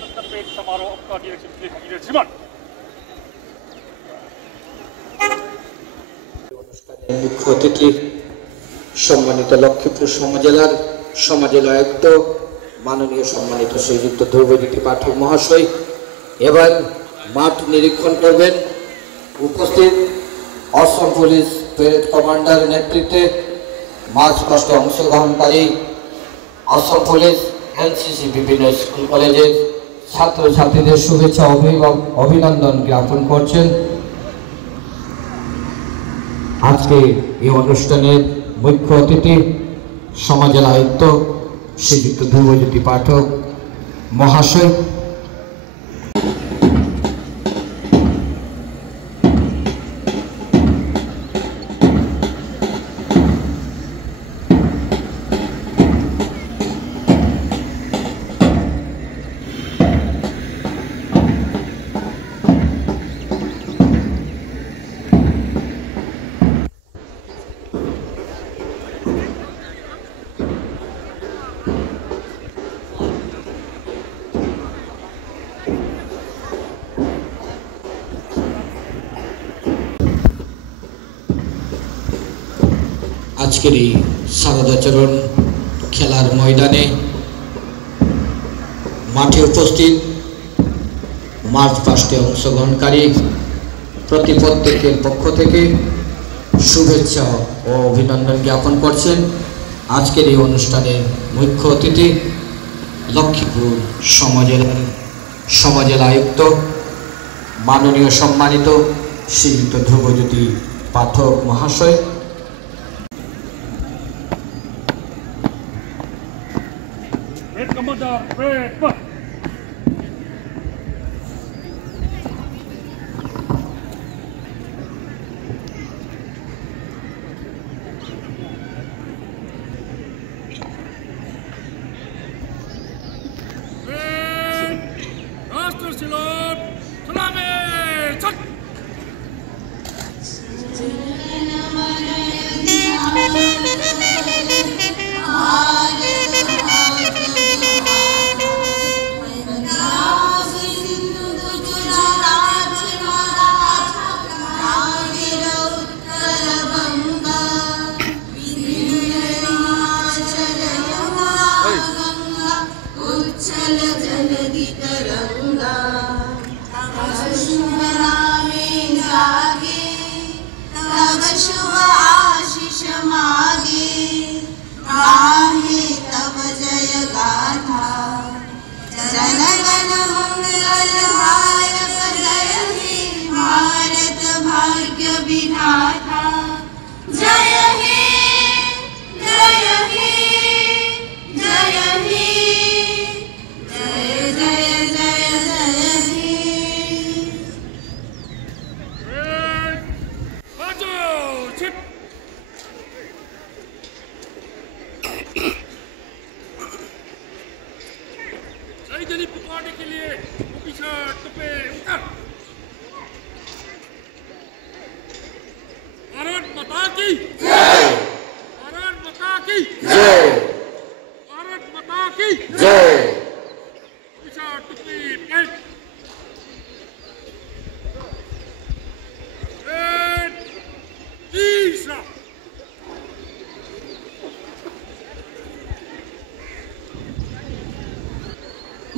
पेट समारोह का डिरेक्शन मुख्य अतिथि सम्मानित लक्ष्मीपुर समजেলার समजেলা आयुक्त माननीय सम्मानित श्रीयुक्त ध्रुवज्योति पाठक महाशय एवं माठ निरीक्षण करबेन उपस्थित असम पुलिस परेड कमांडर नेतृत्वे मार्च पास्टे अंशग्रहणकारी असम पुलिस एनसीसी विभिन्न स्कूल कलेजेर छात्र छात्रीদের शुभेच्छा अभिनंदन ज्ञापन करছেন। आज के ये अनुष्ठान मुख्य अतिथि समजেলা आयुक्त श्रीयुक्त ध्रुवज्योति पाठक महाशय आजकेर शारदाचरण खेलार मैदाने माठे उपस्थित मार्च पास्टे अंशग्रहणकारी प्रत्येकेर पक्ष थेके शुभेच्छा और अभिनंदन ज्ञापन करছেন। आजकेर এই অনুষ্ঠানের मुख्य अतिथि लक्ष्मीपुर समजেলা आयुक्त माननीय सम्मानित श्रीयुक्त ध्रुवज्योति पाठक महाशय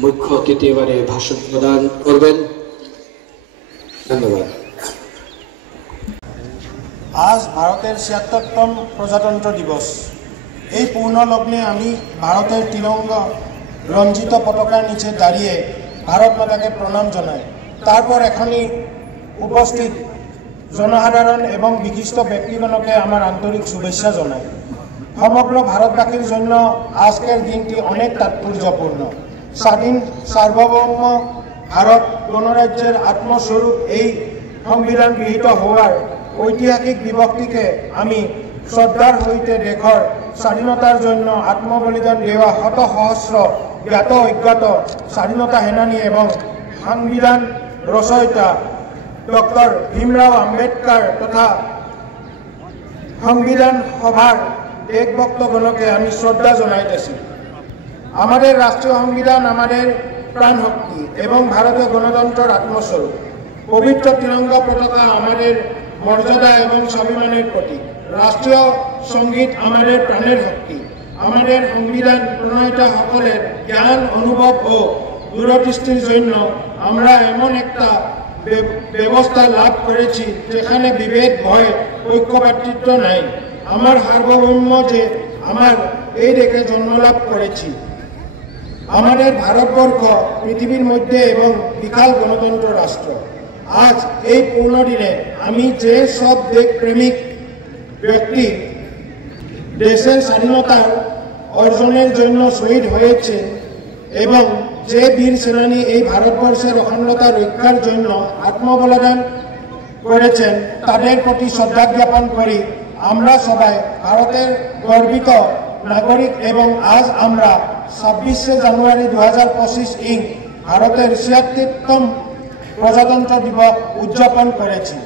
मुख्य अतिथि एबारे भाषण प्रदान करबेन। धन्यवाद। आज भारतेर ৭৬তম प्रजातंत्र दिवस এই পূর্ণ লগ্নে আমি ভারতের তিরঙ্গা রঞ্জিত পতাকার নিচে দাঁড়িয়ে ভারত মাতাকে প্রণাম জানাই। তারপর এখনই উপস্থিত জনসাধারণ এবং বিশিষ্ট ব্যক্তিগণকে আমার আন্তরিক শুভেচ্ছা জানাই। সমগ্র ভারতবাসীর জন্য আজকের দিনটি অনেক তাৎপর্যপূর্ণ। স্বাধীন সার্বভৌম ভারত গণরাজ্যের আত্মস্বরূপ এই সংবিধান গৃহীত হওয়ার ঐতিহাসিক দিবসটিকে আমি শ্রদ্ধার সহিতে দেশৰ স্বাধীনতার জন্য আত্মবলিদান দেওয়া শত সহস্র জ্ঞাত অজ্ঞাত স্বাধীনতা সেনানী এবং সংবিধান রচয়িতা ডক্টর ভীমরাও আম্বেদকাৰ তথা সংবিধান সভার দেশভক্তগণকে আমি শ্রদ্ধা জানাইতেছি। আমাদের রাষ্ট্রীয় সংবিধান আমাদের প্রাণ শক্তি এবং ভারতীয় গণতন্ত্রের আত্মস্বরূপ। পবিত্র তিরঙ্গা পতাকা আমাদের মর্যাদা এবং স্বাভিমানের প্রতীক। রাষ্ট্রীয় সঙ্গীত আমাদের প্রাণের শক্তি। আমাদের সংবিধান প্রণয়িতা সকলের জ্ঞান অনুভব ও দূরদৃষ্টির জন্য আমরা এমন একটা ব্যবস্থা লাভ করেছি যেখানে বিভেদ ভয় ঐক্যভাতৃত্ব নাই। আমার সার্বভৌম যে আমার এই দেশে জন্মলাভ করেছি। আমাদের ভারতবর্ষ পৃথিবীর মধ্যে এবং বিশাল গণতন্ত্র রাষ্ট্র। আজ এই পূর্ণ দিনে আমি যে সব দেশপ্রেমিক ব্যক্তি দেশের স্বাধীনতার অর্জনের জন্য শহীদ হয়েছে এবং যে বীর সেনানী এই ভারতবর্ষের অখণ্ডতা রক্ষার জন্য আত্মবলিদান করেছেন তাদের প্রতি শ্রদ্ধা জ্ঞাপন করি আমরা সবাই ভারতের গর্বিত নাগরিক এবং আজ আমরা 26শে জানুয়ারি 2025 ইং ভারতের 76তম প্রজাতন্ত্র দিবস উদযাপন করেছি।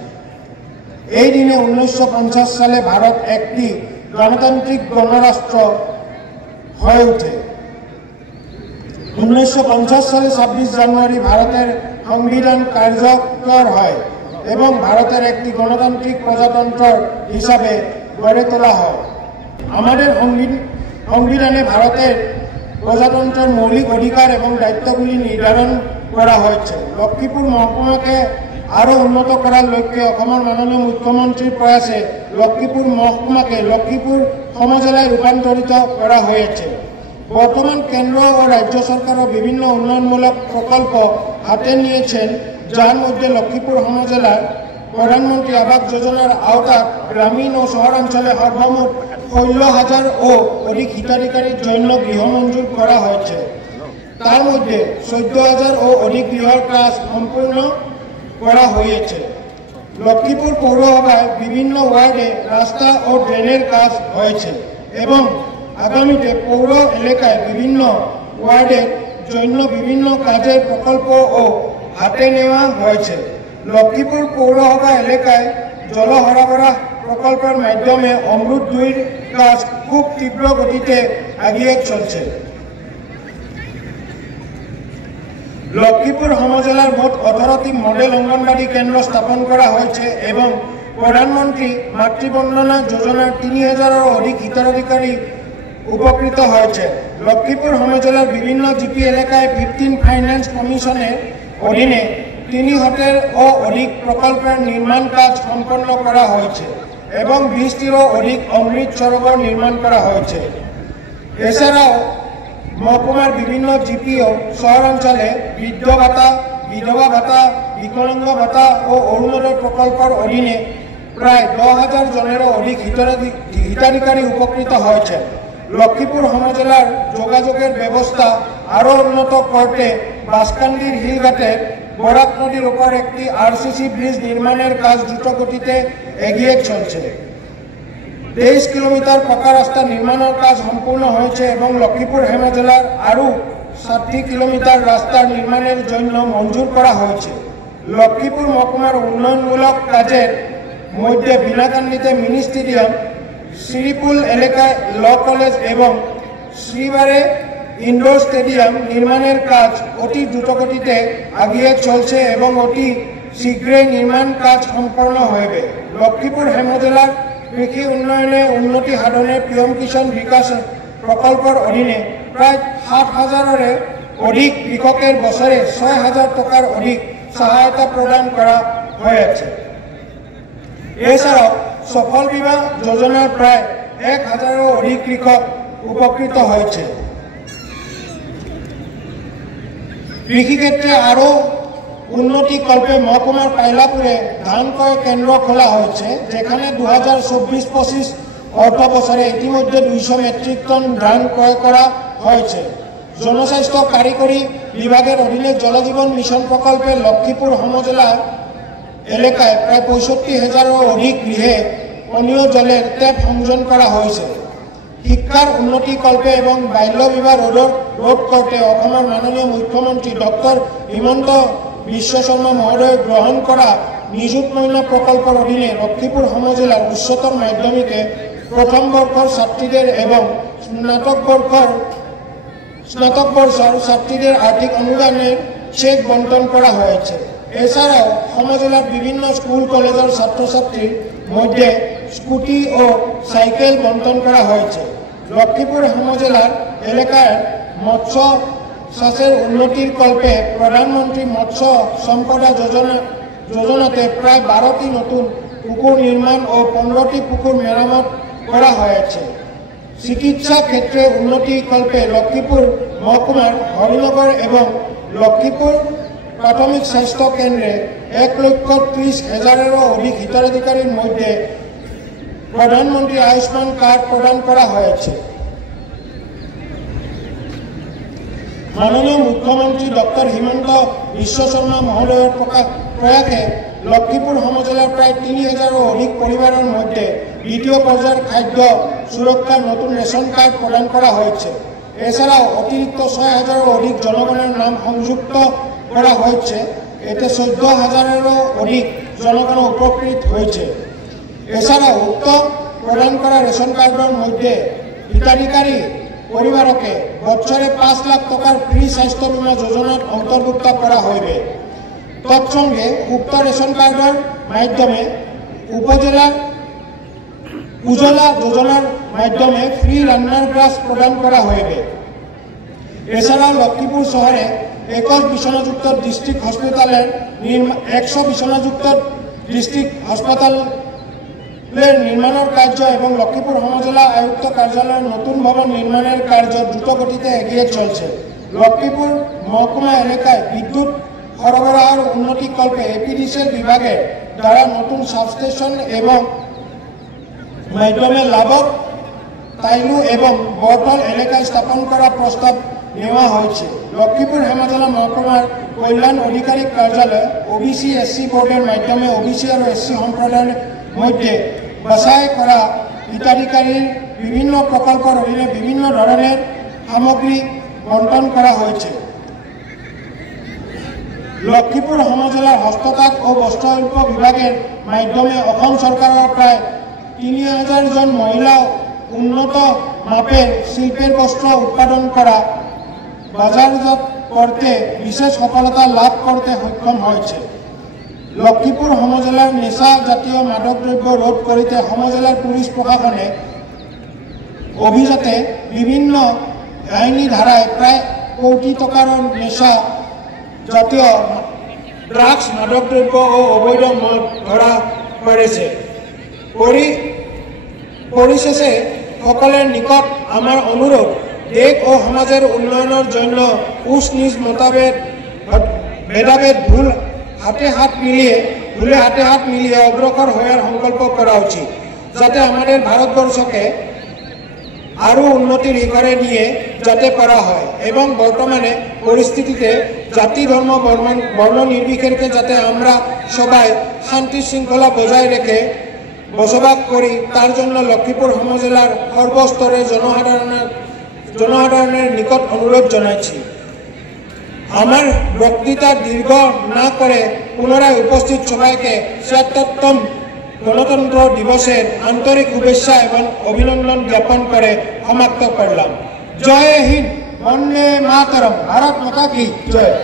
এই দিনে 1950 সালে ভারত একটি গণতান্ত্রিক গণরাষ্ট্র হয়ে ওঠে। 1950 সালে 26 জানুয়ারি ভারতের সংবিধান কার্যকর হয় এবং ভারতের একটি গণতান্ত্রিক প্রজাতন্ত্র হিসাবে গড়ে তোলা হয়। আমাদের সংবিধানে ভারতের প্রজাতন্ত্রের মৌলিক অধিকার এবং দায়িত্বগুলি নির্ধারণ করা হয়েছে। লক্ষ্মীপুর মহকুমাকে আরও উন্নত করার লক্ষ্যে অসমের মাননীয় মুখ্যমন্ত্রীর প্রয়াসে লক্ষ্মীপুর মহকুমাকে লক্ষ্মীপুর সমজেলায় রূপান্তরিত করা হয়েছে। বর্তমান কেন্দ্র ও রাজ্য সরকারও বিভিন্ন উন্নয়নমূলক প্রকল্প হাতে নিয়েছেন, যার মধ্যে লক্ষ্মীপুর সমজেলার প্রধানমন্ত্রী আবাস যোজনার আওতায় গ্রামীণ ও শহরাঞ্চলে সর্বমোট 16,000 ও অধিক হিতাধিকারীর জন্য গৃহ মঞ্জুর করা হয়েছে। তার মধ্যে 14,000 ও অধিক গৃহর কাজ সম্পূর্ণ করা হয়েছে। লক্ষ্মীপুর পৌরসভায় বিভিন্ন ওয়ার্ডে রাস্তা ও ড্রেনের কাজ হয়েছে এবং আগামীতে পৌর এলাকায় বিভিন্ন ওয়ার্ডের জন্য বিভিন্ন কাজের প্রকল্প ও হাতে নেওয়া হয়েছে। লক্ষ্মীপুর পৌরসভা এলাকায় জল সরবরাহ প্রকল্পের মাধ্যমে অমৃত 2-র কাজ খুব তীব্র গতিতে এগিয়ে চলছে। লক্ষ্মীপুর সমজেলার মোট 18টি মডেল অঙ্গনবাড়ি কেন্দ্র স্থাপন করা হয়েছে এবং প্রধানমন্ত্রী মাতৃবন্দনা যোজনার 3,000-এরও অধিক হিতাধিকারী উপকৃত হয়েছে। লক্ষ্মীপুর সমজেলার বিভিন্ন জিপি এলাকায় 15 ফাইন্যান্স কমিশনের অধীনে 3 হোটেল ও অধিক প্রকল্পের নির্মাণ কাজ সম্পন্ন করা হয়েছে এবং 20টিরও অধিক অমৃত সরোবর নির্মাণ করা হয়েছে। এছাড়াও মহকুমার বিভিন্ন জিপিও শহরাঞ্চলে বৃদ্ধ ভাতা, বিধবা ভাতা, বিকলাঙ্গ ভাতা ও অরুণোদয় প্রকল্পের অধীনে প্রায় 10,000 জনেরও অধিক হিতাধিকারী উপকৃত হয়েছে। লক্ষ্মীপুর সমজেলার যোগাযোগের ব্যবস্থা আরও উন্নত করতে বাসকান্দির হিলঘাটের বরাক নদীর উপর একটি আরসিসি ব্রিজ নির্মাণের কাজ দ্রুতগতিতে এগিয়ে চলছে। 23 কিলোমিটার পাকা রাস্তা নির্মাণের কাজ সম্পূর্ণ হয়েছে এবং লক্ষ্মীপুর হেমজেলার আরও 60 কিলোমিটার রাস্তা নির্মাণের জন্য মঞ্জুর করা হয়েছে। লক্ষ্মীপুর মহকুমার উন্নয়নমূলক কাজের মধ্যে বিনাকান্দিতে মিনি স্টেডিয়াম, শ্রীপুল এলাকায় ল কলেজ এবং শ্রীবারে ইনডোর স্টেডিয়াম নির্মাণের কাজ অতি দ্রুতগতিতে এগিয়ে চলছে এবং অতি শীঘ্রই নির্মাণ কাজ সম্পন্ন হবে। লক্ষ্মীপুর হেমজেলার কৃষি উন্নয়নে উন্নতি সাধনে পিএম কিষাণ বিকাশ প্রকল্পের অধীনে প্রায় 7,000-এর অধিক কৃষকের বছরে 6,000 টাকার অধিক সহায়তা প্রদান করা হয়েছে। এছাড়াও সফল বিবাহ যোজনার প্রায় 1,000-এরও অধিক কৃষক উপকৃত হয়েছে। কৃষিক্ষেত্রে আরও উন্নতি কল্পে মহকুমার পাইলাপুরে ধান ক্রয় কেন্দ্র খোলা হয়েছে, যেখানে 2024-25 অর্থ বছরে ইতিমধ্যে 200 মেট্রিক টন ধান ক্রয় করা হয়েছে। জনস্বাস্থ্য কারিগরি বিভাগের অধীনে জলজীবন মিশন প্রকল্পে লক্ষ্মীপুর সমজেলা এলাকায় প্রায় 65,000-এরও অধিক গৃহে পানীয় জলের ট্যাপ সংযোজন করা হয়েছে। শিক্ষার উন্নতি কল্পে এবং বাল্য বিবাহ রোধ করতে অসমের মাননীয় মুখ্যমন্ত্রী ডক্টর হিমন্ত বিশ্ব শর্মা মহোদয় গ্রহণ করা নিযুত মহিলা প্রকল্পের অধীনে লক্ষ্মীপুর সমজেলার উচ্চতর মাধ্যমিকে প্রথম বর্ষের ছাত্রীদের এবং স্নাতক বর্ষের স্নাতক বর্ষের ছাত্রীদের আর্থিক অনুদানের চেক বন্টন করা হয়েছে। এছাড়াও সমজেলার বিভিন্ন স্কুল কলেজের ছাত্রছাত্রীর মধ্যে স্কুটি ও সাইকেল বন্টন করা হয়েছে। লক্ষ্মীপুর সমজেলার এলাকার মৎস্য চাষের উন্নতির কল্পে প্রধানমন্ত্রী মৎস্য সম্পদা যোজনাতে প্রায় 12টি নতুন পুকুর নির্মাণ ও 15টি পুকুর মেরামত করা হয়েছে। চিকিৎসা ক্ষেত্রে উন্নতি কল্পে লক্ষ্মীপুর মহকুমার হরিনগর এবং লক্ষ্মীপুর প্রাথমিক স্বাস্থ্য কেন্দ্রে 1,30,000-এরও অধিক হিতাধিকারীর মধ্যে প্রধানমন্ত্রী আয়ুষ্মান কার্ড প্রদান করা হয়েছে। মাননীয় মুখ্যমন্ত্রী ডক্টর হিমন্ত বিশ্ব শর্মা মহোদয়ের প্রয়াসে লক্ষ্মীপুর সমজেলার প্রায় 3,000-এরও অধিক পরিবারের মধ্যে দ্বিতীয় পর্যায়ের খাদ্য সুরক্ষার নতুন রেশন কার্ড প্রদান করা হয়েছে। এছাড়াও অতিরিক্ত 6,000-এরও অধিক জনগণের নাম সংযুক্ত করা হয়েছে। এতে 14,000-এরও অধিক জনগণ উপকৃত হয়েছে। এছাড়াও উক্ত প্রদান করা রেশন কার্ডের মধ্যে হিতাধিকারী পরিবারকে বছরে 5 লাখ টাকার ফ্রি স্বাস্থ্য বীমা যোজনার অন্তর্ভুক্ত করা হইবে। তৎসঙ্গে উক্ত রেশন কার্ডের মাধ্যমে উপজেলা উজ্জ্বলা যোজনার মাধ্যমে ফ্রি রান্নার গ্যাস প্রদান করা হইবে। এছাড়াও লক্ষ্মীপুর শহরে 21 বিছানাযুক্ত ডিস্ট্রিক্ট হসপিটালের 100 বিছানাযুক্ত ডিস্ট্রিক্ট হাসপাতালের নির্মাণের কার্য এবং লক্ষ্মীপুর সমজেলা আয়ুক্ত কার্যালয়ের নতুন ভবন নির্মাণের কার্য দ্রুত গতিতে এগিয়ে চলছে। লক্ষ্মীপুর মহকুমা এলাকায় বিদ্যুৎ সরবরাহের উন্নতি কল্পে এপিডিসিএল বিভাগের দ্বারা নতুন সাবস্টেশন এবং মাধ্যমে লাভক তাইলু এবং বটল এলাকায় স্থাপন করার প্রস্তাব নেওয়া হয়েছে। লক্ষ্মীপুর হেমাজলা মহকুমার কল্যাণ আধিকারিক কার্যালয় ওবিসি এসসি বোর্ডের মাধ্যমে ওবিসি আর এসসি সম্প্রদায়ের মধ্যে বাছাই করা হিতাধিকারীর বিভিন্ন প্রকল্পের অধীনে বিভিন্ন ধরনের সামগ্রী বন্টন করা হয়েছে। লক্ষ্মীপুর সমজেলার হস্ততাঁত ও বস্ত্রশিল্প বিভাগের মাধ্যমে অসম সরকারের প্রায় 3,000 জন মহিলা উন্নত মাপের শিল্পের বস্ত্র উৎপাদন করা বাজারজাত করতে বিশেষ সফলতা লাভ করতে সক্ষম হয়েছে। লক্ষ্মীপুর সমজেলার নেশা জাতীয় মাদক দ্রব্য রোধ করতে সমজেলার পুলিশ প্রশাসনে অভিযাতে বিভিন্ন আইনি ধারায় প্রায় 1 কোটি টাকার নেশা জাতীয় ড্রাগস মাদক দ্রব্য ও অবৈধ মদ ধরা পড়েছে। পরিশেষে সকলের নিকট আমার অনুরোধ, দেশ ও সমাজের উন্নয়নের জন্য উচ্চ নিজ ভেদাভেদ ভুলে হাতে হাত মিলিয়ে অগ্রসর হওয়ার সংকল্প করা উচিত, যাতে আমাদের ভারতবর্ষকে আরও উন্নতির শিখরে নিয়ে যাতে করা হয় এবং বর্তমানে পরিস্থিতিতে জাতি ধর্ম বর্ণ নির্বিশেষে যাতে আমরা সবাই শান্তি শৃঙ্খলা বজায় রেখে বসবাস করি, তার জন্য লক্ষ্মীপুর সমজেলার সর্বস্তরের জনসাধারণের নিকট অনুরোধ জানাচ্ছি। আমার বক্তৃতা দীর্ঘ না করে পুনরায় উপস্থিত সবাইকে ৭৬তম গণতন্ত্র দিবসের আন্তরিক শুভেচ্ছা এবং অভিনন্দন জ্ঞাপন করে সমাপ্ত করলাম। জয় হিন্দ, বন্দে মাতরম, ভারত মাতা কি জয়।